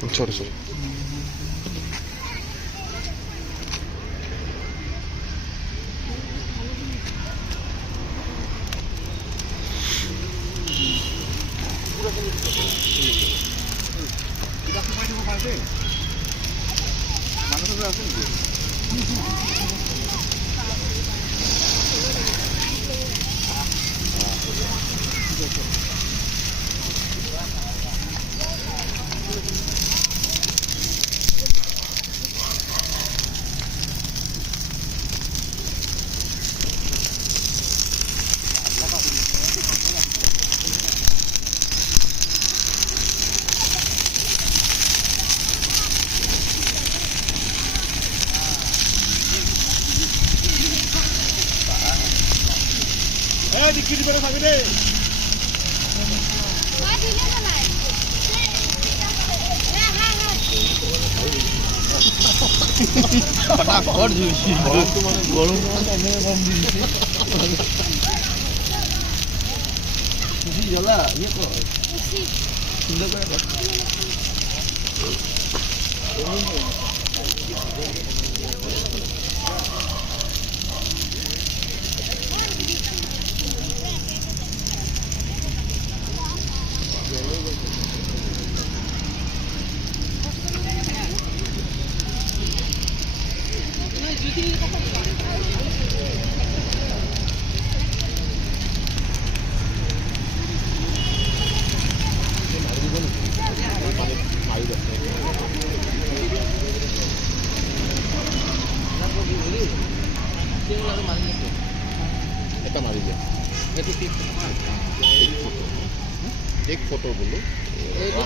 छोड़ छोड़ डिक्की पर खाबी दे फटाफट जुइसी गरम মানে কম দিছে খুশি জ্বলা ইয়ে কর সুন্দর করে কর এটা মারি দে এটা ঠিক এক ফটো বলো